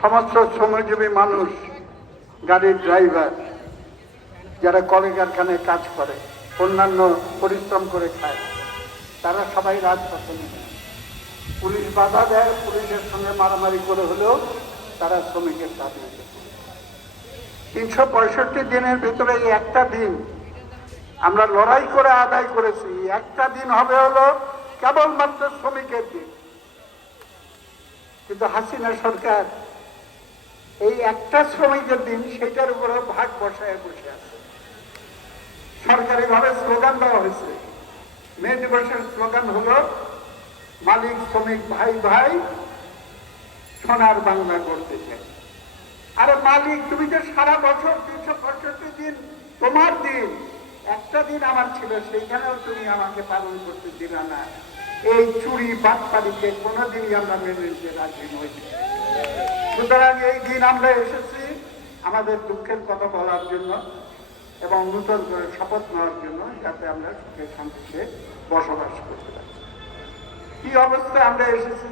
সমস্ত শ্রমজীবী মানুষ, গাড়ির ড্রাইভার, যারা কলে কারখানায় কাজ করে, অন্যান্য পরিশ্রম করে খায়, তারা সবাই রাজপথে নেমে। পুলিশ বাধা দেয়, পুলিশের সঙ্গে মারামারি করে হলেও তারা শ্রমিকের দাবি। 365 দিনের ভিতরে এই একটা দিন আমরা লড়াই করে আদায় করেছি। একটা দিন হবে হলো কেবলমাত্র শ্রমিকের দিন। কিন্তু হাসিনা সরকার এই একটা শ্রমিকের দিন সেটার উপরে ভাগ বসায় বসে আছে। সরকারিভাবে স্লোগান দেওয়া হয়েছে। মে দিবসের স্লোগান হলো মালিক শ্রমিক ভাই ভাই সোনার বাংলা করতে চাই। আরে মালিক, তুমি যে সারা বছর 365 দিন তোমার দিন, একটা দিন আমার ছিল, সেইখানেও তুমি আমাকে পালন করতে দিলা না। এই চুরি বাটপাড়িকে কোনোদিনই আমরা মেনে নিতে রাজি নই। সুতরাং এই দিন আমরা এসেছি আমাদের দুঃখের কথা বলার জন্য এবং নূতন করে শপথ নেওয়ার জন্য, যাতে আমরা সুখে শান্তিতে বসবাস করতে পারি। কি অবস্থায় আমরা এসেছি?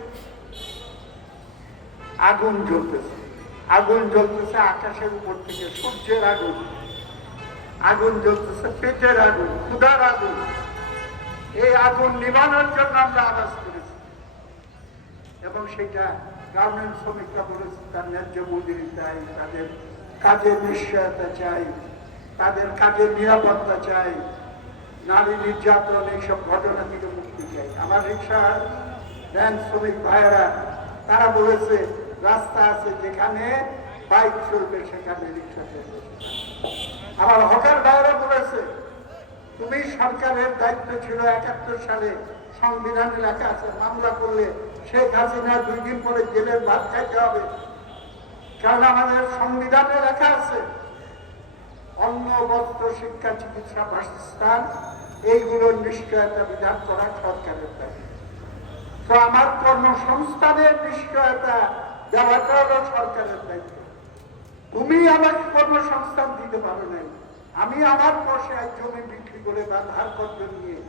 আগুন জ্বলতেছে, আগুন জ্বলতেছে আকাশের উপর থেকে, সূর্যের আগুন, আগুন জ্বলতেছে পেটের আগুন, ক্ষুধার আগুন। এই আগুন নিবানোর জন্য আমরা আওয়াজ করেছি এবং সেটা গার্মেন্টস শ্রমিকরা বলেছে তার ন্যায্য মজুরি চাই, তাদের কাজের নিশ্চয়তা চাই, তাদের কাজের নিরাপত্তা চাই, নারী নির্যাতন এইসব ঘটনা থেকে মুক্তি চাই। আমার রিক্সার ভ্যান শ্রমিক ভাইয়েরা তারা বলেছে রাস্তা আছে যেখানে বাইক চলবে সেখানে রিক্সা চলবে। আমার হকার ভাইয়েরা বলেছে তুমি সরকারের দায়িত্ব ছিল 71 সালে সংবিধানে লেখা আছে মামলা করলে শেখ হাসিনা 2 দিন পরে জেলের ভাত খাইতে হবে, কারণ আমাদের সংবিধানে লেখা আছে অন্ন, বস্ত্র, শিক্ষা, চিকিৎসা, বাসস্থান এইগুলোর নিশ্চয়তা বিধান করা সরকারের দায়িত্ব। তো আমার কর্মসংস্থানের নিশ্চয়তা দেওয়াটা হলো সরকারের দায়িত্ব। তুমি আমাকে কর্মসংস্থান দিতে পারো নাই, আমি আমার পয়সায় জমি বিক্রি করে বা ধারপত্র নিয়ে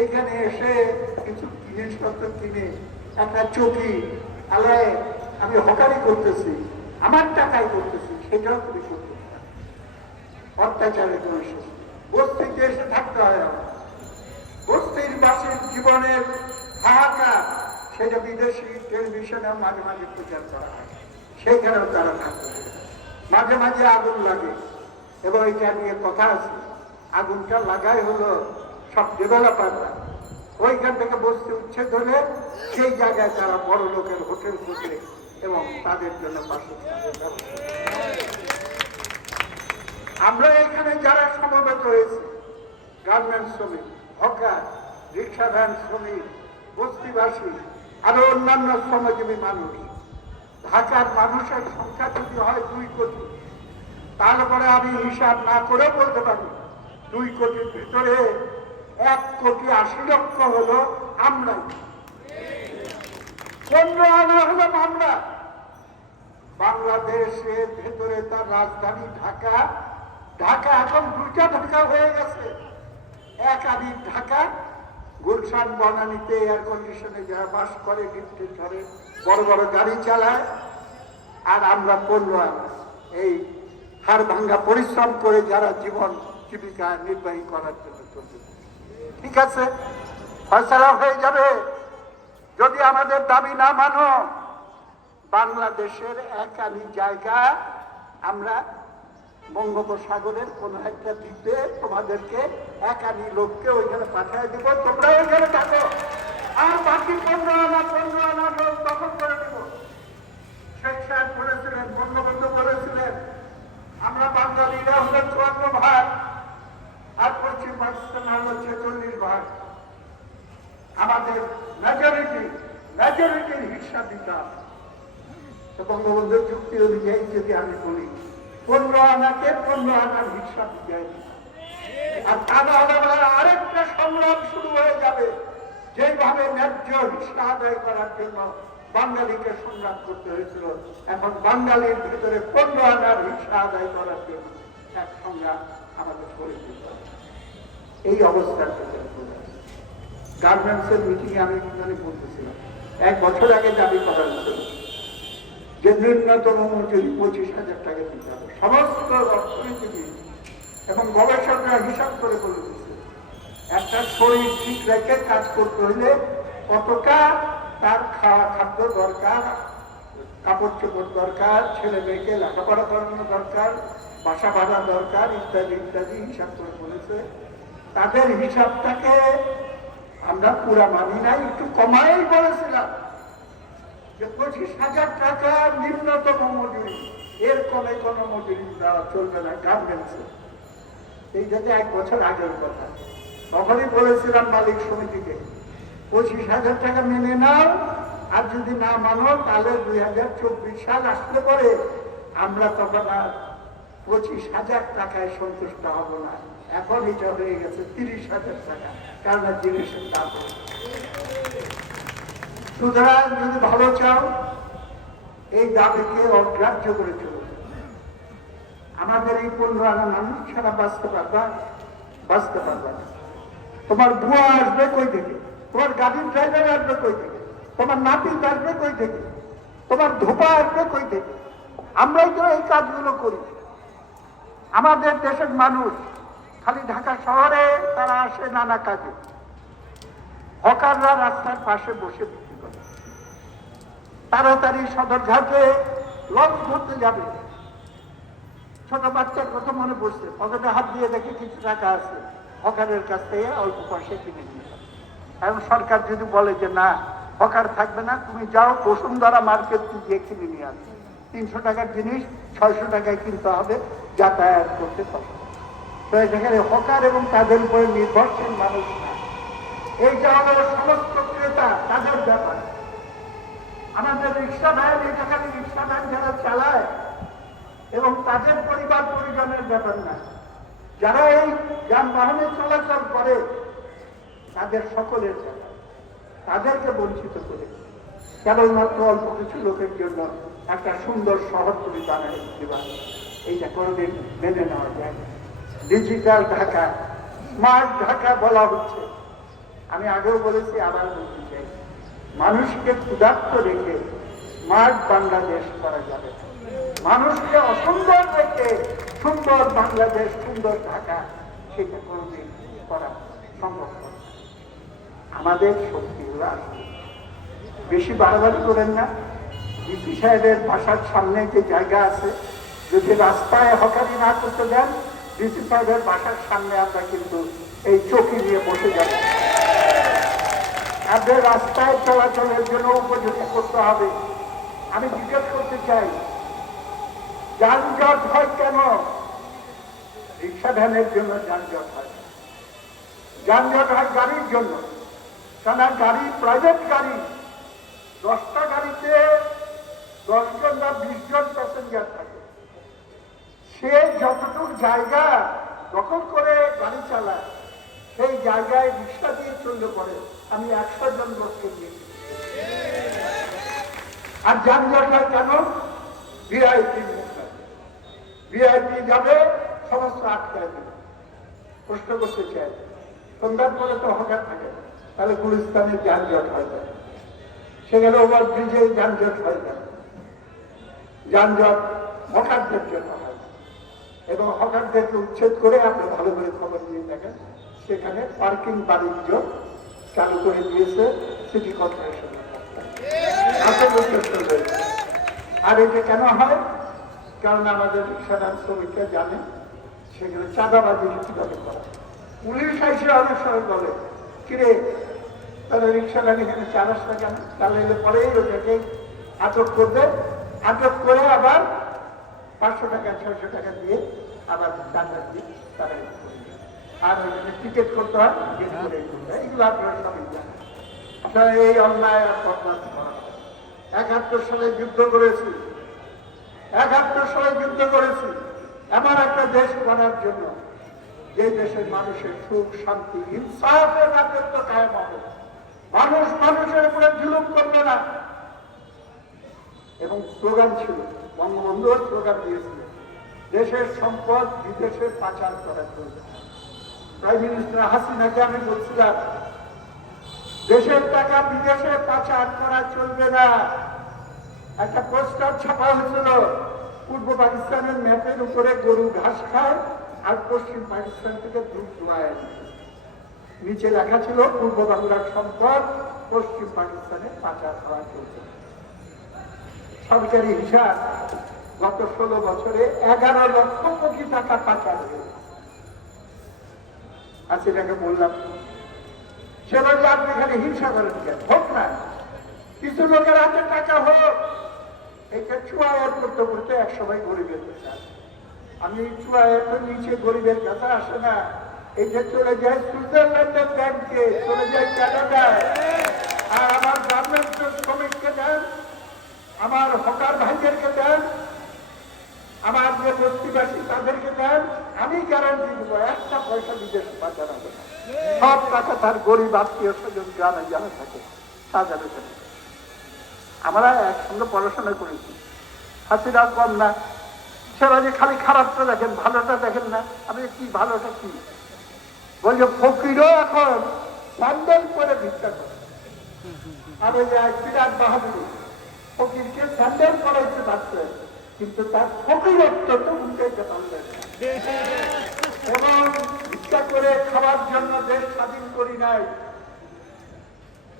এইখানে এসে কিছু জিনিসপত্র কিনে একটা চকি আলায় আমি হকারি করতেছি, আমার টাকায় করতেছি, সেটাও তুমি করতে পারো। অত্যাচারের কোনো শেষ। বস্তিতে এসে থাকতে হয় আমার, বস্তির বাসীর জীবনের হাহাকার সেটা বিদেশি টেলিভিশনে মাঝে মাঝে প্রচার করা হয়, সেইখানেও তারা থাকতে পারে। মাঝে মাঝে আগুন লাগে এবং এটা নিয়ে কথা আছে, আগুনটা লাগাই হলো সব ডেভেলপাররা, ওইখান থেকে বস্তি উচ্ছেদ হলে সেই জায়গায় তারা বড় লোকের হোটেল খুঁজে এবং তাদের জন্য বাসস্থানের ব্যবস্থা। আমরা এখানে যারা সমবেত হয়েছি, গার্মেন্টস শ্রমিক, হকার, রিক্সা ভ্যান শ্রমিক, বস্তিবাসী, আরো অন্যান্য শ্রমজীবী মানুষ, ঢাকার মানুষের সংখ্যা যদি হয় 2 কোটি, তারপরে আমি হিসাব না করে বলতে পারি 2 কোটির ভিতরে 1,80,00,000 হলো আমরা, 15 আনা হলো আমরা। বাংলাদেশের ভেতরে তার রাজধানী ঢাকা, ঢাকা এখন 2টা ঢাকা হয়ে গেছে। এক আদি ঢাকা, গুলশান বনানীতে এয়ার কন্ডিশনে যারা বাস করে, লিফটে চড়ে, বড় বড় গাড়ি চালায়, আর আমরা 15 আনা এই হাড় ভাঙ্গা পরিশ্রম করে যারা জীবন জীবিকা নির্বাহী করার জন্য চলবে। ঠিক আছে, ফয়সালা হয়ে যাবে। যদি আমাদের দাবি না মানো, বাংলাদেশের এক আনি জায়গা আমরা বঙ্গোপসাগরের কোন একটা দ্বীপে তোমাদেরকে এক আনি লোককে ওইখানে পাঠিয়ে দিব, তোমরা ওইখানে থাকো, আর বাকি 15 আনা লোক দখল করে দেব। শেখ সাহেব বলেছিলেন, বঙ্গবন্ধু বলেছিলেন, আমরা বাঙালিরা হলো 54 ভাগ আর পশ্চিম পাকিস্তান হলো 46 ভাগ, আমাদের মেজরিটির হিসাব দিতাম। তো বঙ্গবন্ধুর চুক্তি অনুযায়ী যদি আমি বলি 15 আনাকে 15 আনার হিসাব দিতে, আর তা না হলে আরেকটা সংগ্রাম শুরু হয়ে যাবে, যেভাবে ন্যায্য হিসাব আদায় করার জন্য বাঙালিকে সংগ্রাম করতে হয়েছিল, এখন বাঙালির ভিতরে 15 আনার হিসাব আদায় করার জন্য এক সংগ্রাম আমাদের করে দিতে হবে। এই অবস্থার গার্মেন্টসের মিটিংয়ে আমি বলতেছিলাম, 1 বছর আগে দাবি করা হয়েছিল যে ন্যূনতম মজুরি 25,000 টাকা দিতে হবে। সমস্ত অর্থনীতিবিদ এবং গবেষকরা হিসাব করে বলে দিচ্ছে একটা শরীর ঠিক রেখে কাজ করতে হলে কতটা তার খাদ্য দরকার, কাপড় চোপড় দরকার, ছেলে মেয়েকে লেখাপড়া করানো দরকার, বাসা ভাড়া দরকার, ইত্যাদি ইত্যাদি হিসাব করে বলেছে। তাদের হিসাবটাকে আমরা পুরা মানি নাই, একটু কমাই বলেছিলাম যে 25,000 টাকা নিম্নতম মজুরি, এর কমে কোনো মজুরি দেওয়া চলবে না গার্মেন্টসে। এই যাতে 1 বছর আগের কথা, তখনই বলেছিলাম মালিক সমিতিকে 25,000 টাকা মেনে নাও, আর যদি না মানো তাহলে 2024 সাল আসলে পরে আমরা তখন আর 25,000 টাকায় সন্তুষ্ট হব না। এখন এটা হয়ে গেছে 30,000 টাকা, কারণ জিনিসের দাম। সুতরাং যদি ভালো চাও এই দাবিকে অগ্রাহ্য করে চলবে। আমাদের এই 15 আনা মানুষ ছাড়া বাঁচতে পারবা না। তোমার বুয়া আসবে কই থেকে, তোমার গাড়ির ড্রাইভার আসবে কই থেকে, তোমার নাপিত আসবে কই থেকে, তোমার ধোপা আসবে কই থেকে? আমরাই তো এই কাজগুলো করি। আমাদের দেশের মানুষ খালি ঢাকা শহরে তারা আসে নানা কাজে। হকাররা রাস্তার পাশে বসে বিক্রি করে, তাড়াতাড়ি সদরঘাটে লঞ্চ ধরতে যাবে, ছোট বাচ্চার কথা মনে পড়ছে, পকেটে হাত দিয়ে দেখে কিছু টাকা আছে, হকারের কাছ থেকে অল্প পয়সা কিনে নিয়ে যাবে। এখন সরকার যদি বলে যে না হকার থাকবে না, তুমি যাও বসুন্ধরা মার্কেট গিয়ে কিনে নিয়ে আসবে, 300 টাকার জিনিস 600 টাকায় কিনতে হবে, যাতায়াত করতে পারবে। তো সেখানে হকার এবং তাদের উপরে নির্ভরশীল মানুষ না, এইটা হলো সমস্ত ক্রেতা তাদের ব্যাপার। আমাদের রিক্সা ভ্যান, এটা খালি রিক্সা ভ্যান যারা চালায় এবং তাদের পরিবার পরিজনের ব্যাপার না, যারা এই যানবাহনে চলাচল করে তাদের সকলের ব্যাপার। তাদেরকে বঞ্চিত করে কেবলমাত্র অল্প কিছু লোকের জন্য একটা সুন্দর শহর তৈরি বানায় দেওয়া, এইটা কোনোদিন মেনে নেওয়া যায় না। ডিজিটাল ঢাকা, স্মার্ট ঢাকা বলা হচ্ছে। আমি আগেও বলেছি, আবার বলতে চাই, মানুষকে ক্ষুধার্ত রেখে স্মার্ট বাংলাদেশ করা যাবে। মানুষকে অসুন্দর রেখে সুন্দর বাংলাদেশ, সুন্দর ঢাকা, সেটা কোনোদিন করা সম্ভব নয়। আমাদের শক্তিগুলো আসবে। বেশি বাড়াবাড়ি করেন না। ডিসি সাহেবের বাসার সামনে যে জায়গা আছে, যদি রাস্তায় হকারি না করতে দেন, ডিসি সাহেবের বাসার সামনে আমরা কিন্তু এই চৌকি নিয়ে বসে যাব। আপনাদের রাস্তায় চলাচলের জন্য উপযোগী করতে হবে। আমি জিজ্ঞেস করতে চাই, যানজট হয় কেন? রিক্সা ভ্যানের জন্য যানজট হয়, যানজট হয় গাড়ির জন্য। কেন গাড়ি, প্রাইভেট গাড়ি, 10টা গাড়িতে 10 জন বা 20 জন প্যাসেঞ্জার থাকে। সে যতটুকু জায়গা দখল করে গাড়ি চালায়, সেই জায়গায় রিক্সা দিয়ে চললে পরে আমি 100 জন লোককে নিয়েছি। আর যানজট হয় কেন? ভিআইপি ভিআইপি যাবে, সমস্ত আটকায় দেবে। প্রশ্ন করতে চাই, সন্ধ্যার পরে তো হকার থাকে, তাহলে গুলিস্তানের যানজট হয় না, সেখানে ওভার ব্রিজে যানজট হয় না। যানজট হকারদের জন্য হয়, এবং হকারদেরকে উচ্ছেদ করে আপনি ভালো করে খবর নিয়ে দেখেন, সেখানে পার্কিং বাণিজ্য চালু করে দিয়েছে সিটি কর্পোরেশন। আর এটা কেন হয়? কারণ আমাদের রিক্সাদার শ্রমিকরা জানে সেখানে চাঁদাবাজি কিভাবে করা। পুলিশ এসে অনেক সময় বলে, কিরে তাহলে রিক্সাদার এখানে চালাস না কেন? তাহলে পরেই ওটাকে আটক করবে, আটক করে আবার 500 টাকা 600 টাকা দিয়ে আবার চাঁদা দিয়ে তারা আর টিকিট করতে হয়, টিকিট করে করতে হয়। এগুলো আপনারা সবাই জানেন। আপনারা এই অন্যায় আর বদমাশ করা। 71 সালে যুদ্ধ করেছি, 71 সালে যুদ্ধ করেছি এমন একটা দেশ গড়ার জন্য, যে দেশের মানুষের সুখ শান্তি ইনসাফের রাজত্ব কায়েম হবে, মানুষ মানুষের উপরে জুলুম করবে না। এবং স্লোগান ছিল, বঙ্গবন্ধুর স্লোগান দিয়েছিল, দেশের সম্পদ বিদেশে পাচার করা চলবে। প্রাইম মিনিস্টার হাসিনাকে আমি বলছিলাম, দেশের টাকা বিদেশে পাচার করা চলবে না। একটা পোস্টার ছাপা হয়েছিল, পূর্ব পাকিস্তানের ম্যাপের উপরে গরু ঘাস খায় আর পশ্চিম পাকিস্তান থেকে দুধ দোয়ায় আনে। নিচে লেখা ছিল পূর্ব বাংলার সম্পদ পশ্চিম পাকিস্তানে পাচার হওয়া চলছে। সরকারি হিসাব গত 16 বছরে 11 লক্ষ কোটি টাকা পাচার হয়েছে। সেটাকে বললাম সে বললে আপনি এখানে হিংসা করেন কেন? হোক না, কিছু লোকের হাতে টাকা হোক, এইটা চুয়ায়ের করতে করতে একসময় গরিবের কাছে আসে। আমি চুয়ায়ের তো নিচে গরিবের কাছে আসে না, এইটা চলে যায় সুইজারল্যান্ডের ব্যাংকে, চলে যায় কানাডায়। আর আমার গার্মেন্টস শ্রমিককে দেন, আমার হকার ভাইদেরকে দেন, আমার যে বস্তিবাসী তাদেরকে দেন, আমি গ্যারান্টি দেবো একটা পয়সা বিদেশে পাচার হবে না। সব টাকা তার গরিব আত্মীয় স্বজন গ্রামে জানা থাকে, সাজানো থাকে। আমরা একসঙ্গে পড়াশোনা করেছি, হাসিরা কম না। সেরা যে খালি খারাপটা দেখেন, ভালোটা দেখেন না। আমি কি ভালোটা কি বলছে, ফকিরও এখন স্যান্ডেল করে ভিক্ষা করে। আর ওই যে বিরাট বাহাদুরি, ফকিরকে স্যান্ডেল করাইতে পারছে, কিন্তু তার ফকিরত্ব তো উঠতে পারলেন। এবং ভিক্ষা করে খাওয়ার জন্য দেশ স্বাধীন করি নাই।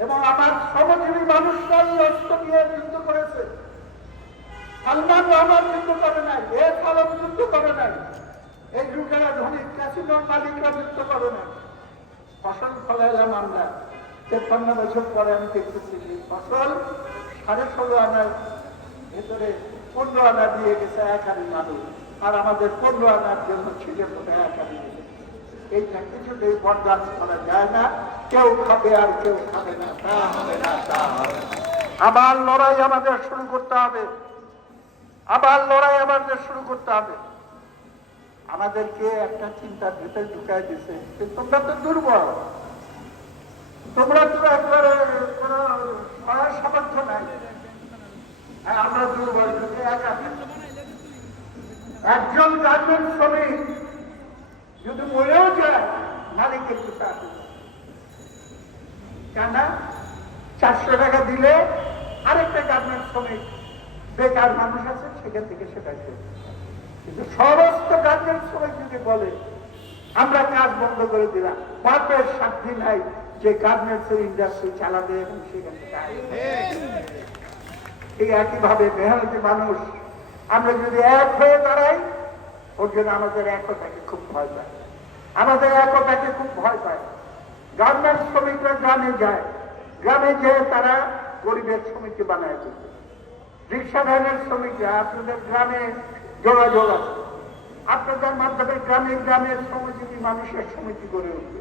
এবং আমার শ্রমজীবী মানুষরাই অস্ত্র দিয়ে যুদ্ধ করেছে। সালমান রহমান যুদ্ধ করে নাই, এ সালম যুদ্ধ করে নাই, এই যুগেরা ধনী ক্যাসিনোর মালিকরা যুদ্ধ করে নাই। ফসল ফলাইলাম আমরা 53 বছর পরে। আমি দেখতেছি ফসল 16.5 আনার ভেতরে 15 আনা দিয়ে গেছে এক হারি মানুষ, আর আমাদের 15 আনার জন্য ছিটে ফোটে এক হারি। এইটা কিছুতেই বরদাস্ত করা যায় না। কেউ খাবে আর কেউ খাবে না, তা হবে না, তা হবে না। আবার লড়াই আমাদের শুরু করতে হবে, আবার লড়াই আমাদের শুরু করতে হবে। আমাদেরকে একটা চিন্তার ভেতরে ঢুকাই দিচ্ছে যে তোমরা তো দুর্বল, তোমরা তো একবারে কোনো সহায় সামর্থ্য নাই। আমরা দুর্বল, একজন গার্মেন্ট শ্রমিক যদি মরেও যায় মালিকের কিছু আসে কেন? 400 টাকা দিলে আরেকটা গার্মেন্ট শ্রমিক বেকার মানুষ আছে, সেখান থেকে সেটা করবে। কিন্তু সমস্ত গার্মেন্ট শ্রমিক যদি বলে আমরা কাজ বন্ধ করে দিলাম, বাপের সাধ্যি নাই যে গার্মেন্টস ইন্ডাস্ট্রি চালাবে এবং সেখান থেকে ঠিক একইভাবে মেহনতি মানুষ আমরা যদি এক হয়ে দাঁড়াই, ওর জন্য আমাদের একতাকে খুব ভয় পায়, আমাদের একতাকে খুব ভয় পায়। গার্মেন্টস শ্রমিকরা গ্রামে যায়, গ্রামে যেয়ে তারা গরিবের শ্রমিককে বানায় দিচ্ছে। রিক্সা ভ্যানের শ্রমিকরা আপনাদের গ্রামে যোগাযোগ আছে, আপনাদের মাধ্যমে গ্রামে গ্রামে শ্রমজীবী মানুষের সমিতি গড়ে উঠবে।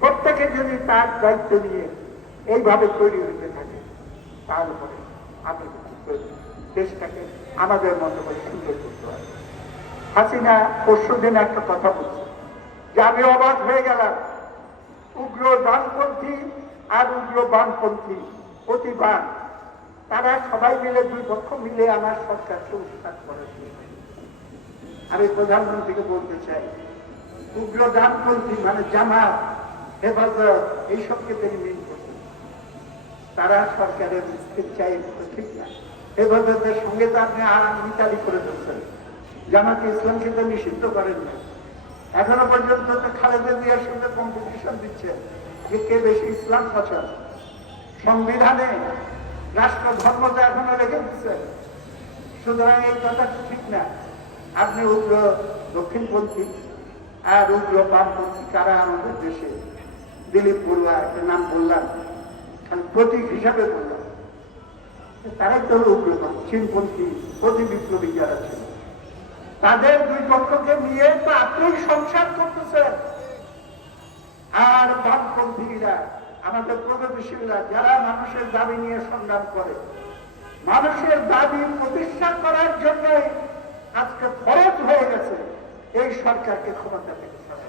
প্রত্যেকে যদি তার দায়িত্ব নিয়ে এইভাবে তৈরি হতে থাকে, তাহলে পরে আমি দেশটাকে আমাদের মতো করে সুন্দর করতে পারি। হাসিনা পরশুদিন একটা কথা বলছে যে আমি অবাক হয়ে গেলাম, উগ্র ডানপন্থী আর উগ্র বামপন্থী প্রতিবাদ তারা সবাই মিলে, দুই পক্ষ মিলে আমার সরকারকে উৎখাত করেছে। আমি প্রধানমন্ত্রীকে বলতে চাই, উগ্র ডানপন্থী মানে জামাত, হেফাজত, এইসবকে তিনি মেন করছেন। তারা সরকারের চাই ঠিক না। হেফাজতের সঙ্গে তো আপনি আর মিতালি করে দিচ্ছেন, জামাতে ইসলামকে তো নিষিদ্ধ করেন না। এখনো পর্যন্ত তো খালেদা জিয়ার সঙ্গে কম্পিটিশন দিচ্ছে যে কে বেশি ইসলাম পছন্দ। সংবিধানে রাষ্ট্র ধর্মটা এখনো রেখে দিচ্ছেন। সুতরাং এই কথা ঠিক না। আপনি উগ্র দক্ষিণপন্থী আর উগ্র বামপন্থী কারা আমাদের দেশে? দিলীপ বড়ুয়া একটা নাম বললাম, খালি প্রতীক হিসাবে বললাম, তারাই তো উগ্রপন্থী, চীনপন্থী প্রতি বিপ্লবী যারা ছিল, তাদের দুই পক্ষকে নিয়ে তো আপনি সংসার করতেছেন। আর বামপন্থীরা, আমাদের প্রগতিশীলরা যারা মানুষের দাবি নিয়ে সংগ্রাম করে, মানুষের দাবি প্রতিষ্ঠা করার জন্য আজকে ফরজ হয়ে গেছে এই সরকারকে ক্ষমতা থেকে সরানো।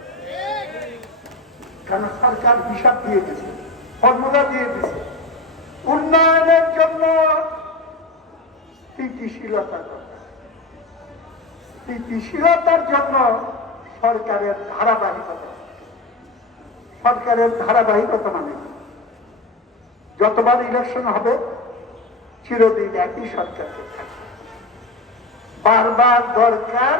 কারণ সরকার হিসাব দিয়ে দিয়েছে, ফর্মুলা দিয়ে দিয়েছে, উন্নয়নের জন্য স্থিতিশীলতা দরকার। স্থিতিশীলতার জন্য সরকারের ধারাবাহিকতা। সরকারের ধারাবাহিকতা মানে যতবার ইলেকশন হবে চিরদিন একই সরকারকে থাকবে। বারবার দরকার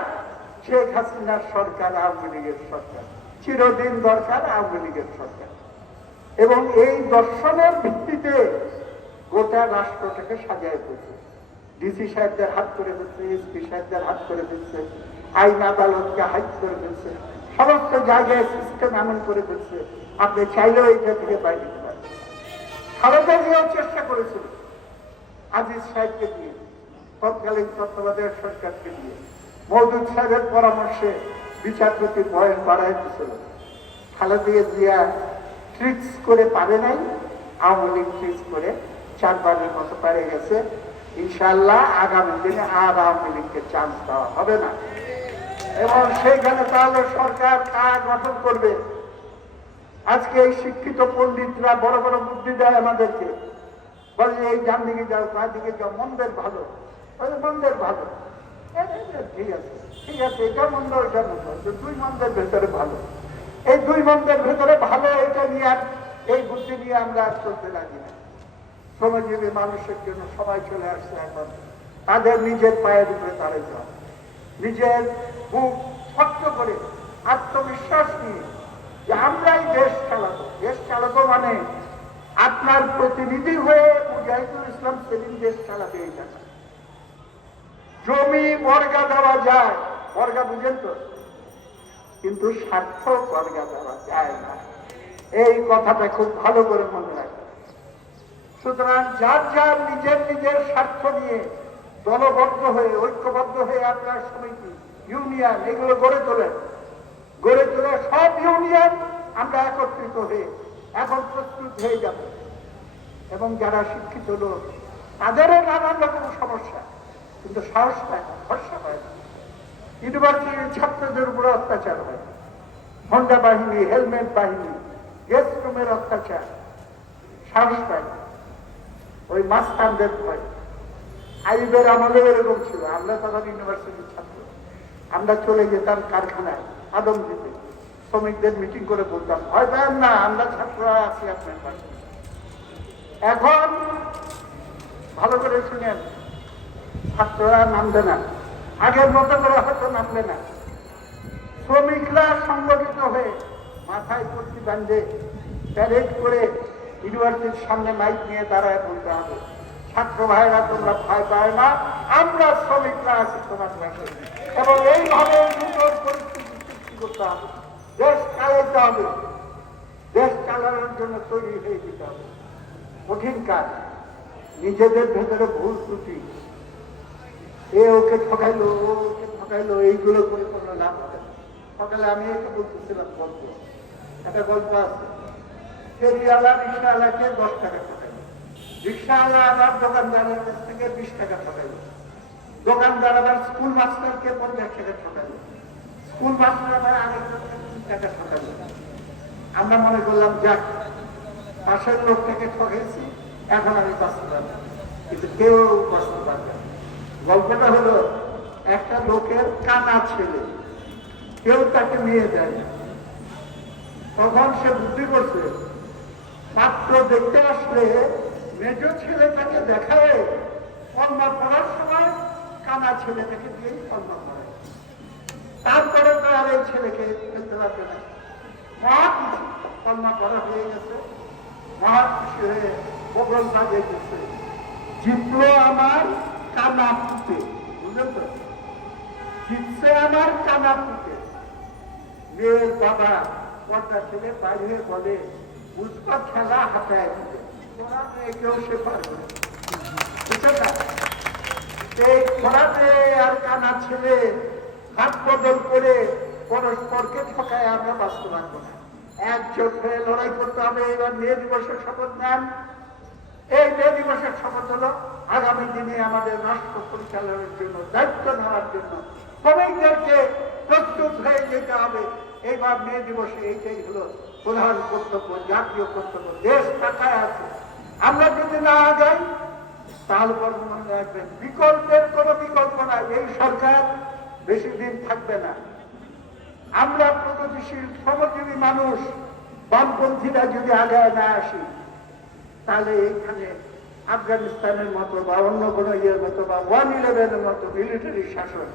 শেখ হাসিনার সরকার, আওয়ামী লীগের সরকার, চিরদিন দরকার আওয়ামী লীগের সরকার। এবং এই দর্শনের ভিত্তিতে গোটা রাষ্ট্রটাকে সাজায় দিচ্ছে। ডিসি সাহেবদের হাত করে দিচ্ছে, এসপি সাহেবদের হাত করে দিচ্ছে, আইন আদালতকে হাইট করে দিচ্ছে, সমস্ত জায়গায় সিস্টেম এমন করে দিচ্ছে আপনি চাইলেও এটা থেকে বাইরে দিতে পারেন। খালেদা জিয়াও চেষ্টা করেছিল আজিজ সাহেবকে দিয়ে, তৎকালীন তত্ত্বাবধায়ক সরকারকে দিয়ে, মওদুদ সাহেবের পরামর্শে বিচারপতির বয়স বাড়াই দিয়েছিল। খালেদা জিয়া ট্রিক্স করে পারে নাই, আওয়ামী লীগ ট্রিক্স করে 4 বারের মতো পারে গেছে। ইনশাআল্লাহ আগামী দিনে আর আওয়ামী লীগকে চান্স দেওয়া হবে না। এবং সেইখানে তাহলে সরকার কার গঠন করবে? আজকে এই শিক্ষিত পণ্ডিতরা বড় বড় বুদ্ধি দেয় আমাদেরকে, বলে এই ডান দিকে যাও, বাঁ দিকে যাও, মন্দের ভালো, মন্দের ভালো, ঠিক আছে ঠিক আছে, এটা মন্দ ওইটা মন্দ, 2 মন্দের ভেতরে ভালো, এই 2 মন্দের ভেতরে ভালো, এটা নিয়ে আর এই বুদ্ধি নিয়ে আমরা আর চলতে লাগি না। শ্রমজীবী মানুষের জন্য সবাই চলে আসছে এখন তাদের নিজের পায়ের উপরে দাঁড়াতে হবে, নিজের বুক শক্ত করে আত্মবিশ্বাস নিয়ে যে আমরাই দেশ চালাবো। দেশ চালাবো মানে আপনার প্রতিনিধি হয়ে মুজাহিদুল ইসলাম সেলিম দেশ চালাবে। এই টাকা জমি বর্গা দেওয়া যায়, বর্গা বুঝেন তো, কিন্তু স্বার্থ বর্গা দেওয়া যায় না। এই কথাটা খুব ভালো করে মনে রাখবেন। সুতরাং যার যার নিজের নিজের স্বার্থ নিয়ে দলবদ্ধ হয়ে, ঐক্যবদ্ধ হয়ে আপনার সমিতি, ইউনিয়ন এগুলো গড়ে তোলেন, গড়ে তুলে সব ইউনিয়ন আমরা একত্রিত হয়ে এখন প্রস্তুত হয়ে যাব। এবং যারা শিক্ষিত লোক তাদেরও নানান রকম সমস্যা, কিন্তু সাহস পায় না, ভরসা পায় না। ইউনিভার্সিটির ছাত্রদের উপরে অত্যাচার হয়, হোন্ডা বাহিনী, হেলমেট বাহিনী, গেস্ট রুমের অত্যাচার, সাহস পায় না। ওই মাস্তানদের ভয়। আইবের আমলে এরকম ছিল। আমরা তখন ইউনিভার্সিটির ছাত্র, আমরা চলে যেতাম কারখানায় আদম দিতে, শ্রমিকদের মিটিং করে বলতাম ভয় পান না, আমরা ছাত্ররা আছি আপনার পাশে। এখন ভালো করে শুনেন, ছাত্ররা নামবে না, আগের মতো করে হয়তো নামবে না। শ্রমিকরা সংগঠিত হয়ে মাথায় পট্টি বাঁধে প্যারেড করে ইউনিভার্সিটির সামনে মাইক নিয়ে দাঁড়ায় বলতে হবে, ছাত্র ভাইরা তোমরা ভয় পায় না, আমরা শ্রমিকরা আছি তোমার পাশে। এবং এইভাবে নতুন পরিস্থিতি সৃষ্টি করতে হবে, দেশ চালাইতে হবে, দেশ চালানোর জন্য তৈরি হয়ে দিতে হবে। কঠিন কাজ, নিজেদের ভেতরে ভুল ত্রুটি, এ ওকে ঠকাইলো, ও ওকে ঠকাইলো, এইগুলো করে কোনো লাভ হবে না। সকালে আমি একে বলতেছিলাম গল্প, একটা গল্প আছে, ফেরিওয়ালা রিক্সাওয়ালাকে 10 টাকা ঠকাইল, রিক্সাওয়ালা আবার দোকানদারের কাছ থেকে 20 টাকা ঠকাইল, দোকানদার আবার স্কুল মাস্টারকে 50 টাকা ঠকাইল, স্কুল মাস্টার আবার আরেকজনকে 3 টাকা ঠকাইল। আমরা মনে করলাম যাক পাশের লোকটাকে ঠকেছি, এখন আমি বাঁচতে পারবো, কিন্তু কেউ বাঁচতে পারবে না। গল্পটা হলো একটা লোকের কানা ছেলে, কেউ তাকে নিয়ে যায় না। তখন সে বুদ্ধি করছে, মাত্র দেখতে আসলে মেজ ছেলেটাকে দেখায় কলমা পড়ার সময় কানা ছেলেটাকে দিয়েই কলমা পড়ায়। তারপরে তো আর এই ছেলেকে ফেলতে পারবে না। মহা খুশি, কলমা পড়া হয়ে গেছে, মহা খুশি হয়ে বগল বাজে গেছে, জিতলো আমার কানা ফুটে। বুঝলেন তো, জিতছে আমার কানা ফুটে। মেয়ের বাবা পর্দা ছেলে বাইরে বলে, বুঝবা খেলা হাতায় দিবে, তোরা মেয়েকেও সে পারবে। এই খোলাতে আর কানা ছেলে হাত বদল করে পরস্পরকে ঠকায় আমরা বাঁচতে পারবো না। একজোট হয়ে লড়াই করতে হবে। এবার মে দিবসের শপথ নেন। এই মে দিবসের শপথ হলো আগামী দিনে আমাদের রাষ্ট্র পরিচালনার জন্য, দায়িত্ব নেওয়ার জন্য সবাইদেরকে প্রস্তুত হয়ে যেতে হবে। এইবার মে দিবসে এইটাই হলো প্রধান কর্তব্য, জাতীয় কর্তব্য। দেশ টাকায় আছে, আমরা যদি না যাই তাহলে মনে রাখবেন বিকল্পের কোনো বিকল্প নাই। এই সরকার বেশি দিন থাকবে না। আমরা প্রগতিশীল শ্রমজীবী মানুষ, বামপন্থীরা যদি আগায় না আসি তাহলে এইখানে আফগানিস্তানের মতো বা অন্য কোনো ইয়ের মতো বা 111-এর মতো মিলিটারি শাসন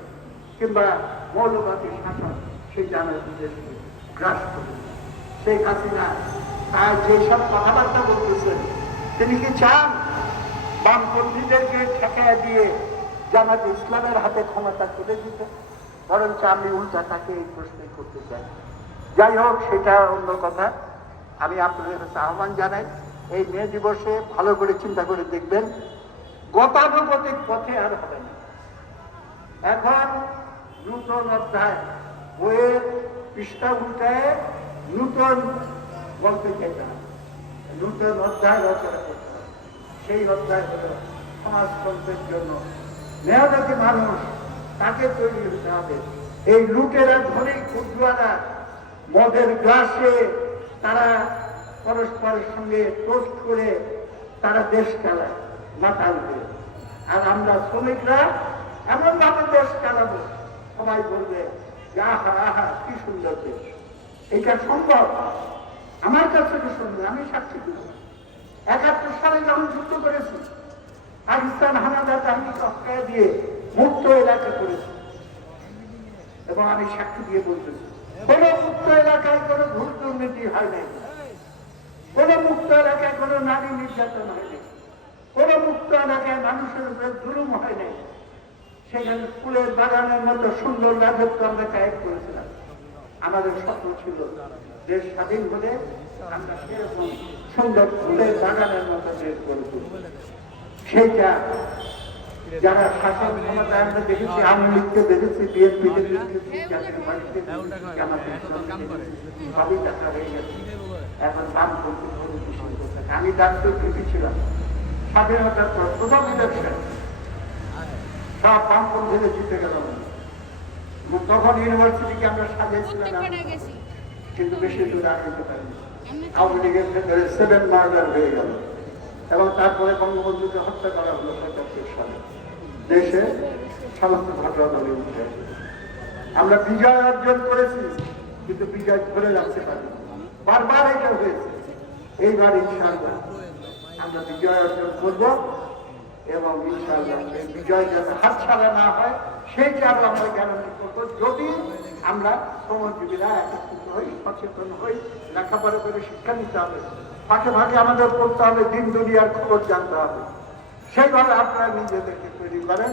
কিংবা মৌলবাদী শাসন সেই জামায়াতি দেশকে গ্রাস করে। শেখ হাসিনা তার যেসব কথাবার্তা বলতেছেন, তিনি কি চান বামপন্থীদেরকে ঠেকায় দিয়ে জামাত ইসলামের হাতে ক্ষমতা তুলে দিতে? বরঞ্চ আমি উল্টা তাকে এই প্রশ্নই করতে চাই। যাই হোক, সেটা অন্য কথা। আমি আপনাদের কাছে আহ্বান জানাই, এই মে দিবসে ভালো করে চিন্তা করে দেখবেন, গতানুগতিক পথে আর হবে না। এখন নূতন অধ্যায়, বইয়ের পৃষ্ঠা উল্টায় নূতন বলতে চাই না, নূতন অধ্যায় রচনা করতে হবে। সেই অধ্যায় হল সমাজতন্ত্রের জন্য মেহনতি মানুষ, তাকে তৈরি হতে হবে। এই লুটেরা ধনী ক্ষুদ্ররা মদের গ্লাসে তারা পরস্পরের সঙ্গে টোস্ট করে তারা দেশ চালায় মাথা উঠে, আর আমরা শ্রমিকরা এমন ভাবে দেশ চালাবো সবাই বলবে যে আহা আহা কি সুন্দর দেশ। এটা সম্ভব, আমার কাছে তো সুন্দর, আমি সাক্ষী দিব। 71 সালে যখন যুদ্ধ করেছি, পাকিস্তান হানাদার বাহিনীকে অস্ত্র দিয়ে মুক্ত এলাকা করেছি, এবং আমি সাক্ষী দিয়ে বলতেছি কোন মুক্ত এলাকায় কোনো ঘুষ দুর্নীতি হয় নাই, কোন মুক্ত এলাকায় কোনো নারী নির্যাতন হয় নাই, কোন মুক্ত এলাকায় মানুষের উপরে জুলুম হয় নাই। সেখানে ফুলের বাগানের মতো সুন্দর রাজত্ব আমরা কায়েম করেছিলাম। আমাদের স্বপ্ন ছিল দেশ স্বাধীন হলে আমরা সেরকম সুন্দর ফুলের বাগানের মতো দেশ গড়ে তুলব। সেইটা যারা শাসন ক্ষমতায় আমরা দেখেছি, আওয়ামী লীগকে দেখেছি, বিএনপিকে দেখেছি, জাতীয় পার্টিকে দেখেছি, জামাতে ইসলামকে দেখেছি, সবই দেখা হয়ে গেছে। এখন বামপন্থী আমি ডাক্তার ভিপি ছিলাম স্বাধীনতার পর প্রথম ইলেকশন, সব বামপন্থীরা জিতে গেল। তখন ইউনিভার্সিটিকে আমরা সাজিয়েছিলাম, কিন্তু বেশি দূর আগাতে পারিনি। আওয়ামী লীগের ভেতরে 7 মার্ডার হয়ে গেল, এবং তারপরে বঙ্গবন্ধুকে হত্যা করা হলো ৭৫ সালে। দেশে সমস্ত ঘটনা দলে উঠে আমরা বিজয় অর্জন করেছি, কিন্তু বিজয় ধরে রাখতে পারি, বারবার এটা হয়েছে। এইবার ইনশাআল্লাহ আমরা বিজয় অর্জন করব, এবং ইনশাআল্লাহ এই বিজয় যাতে হাতছাড়া না হয় সেইটারও আমরা গ্যারান্টি করবো, যদি আমরা শ্রমজীবীরা একত্রিত হই, সচেতন হই, লেখাপড়া করে শিক্ষা নিতে হবে, ফাঁকে ফাঁকে আমাদের পড়তে হবে, দিন দুনিয়ার খবর জানতে হবে। সেইভাবে আপনারা নিজেদেরকে তৈরি করেন।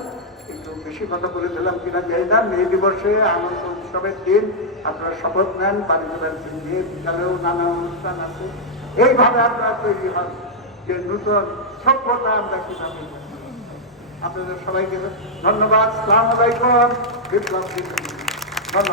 একটু বেশি কথা বলে দিলাম কিনা জানি না। মে দিবসে আনন্দ উৎসবের দিন, আপনারা শপথ নেন, বাড়িতে বাড়িতে নিয়ে বিকালেও নানা অনুষ্ঠান আছে। এইভাবে আপনারা তৈরি হন যে নূতন সভ্যতা আমরা কিভাবে। আপনাদের সবাইকে ধন্যবাদ। আসসালামু আলাইকুম। বিপ্লব।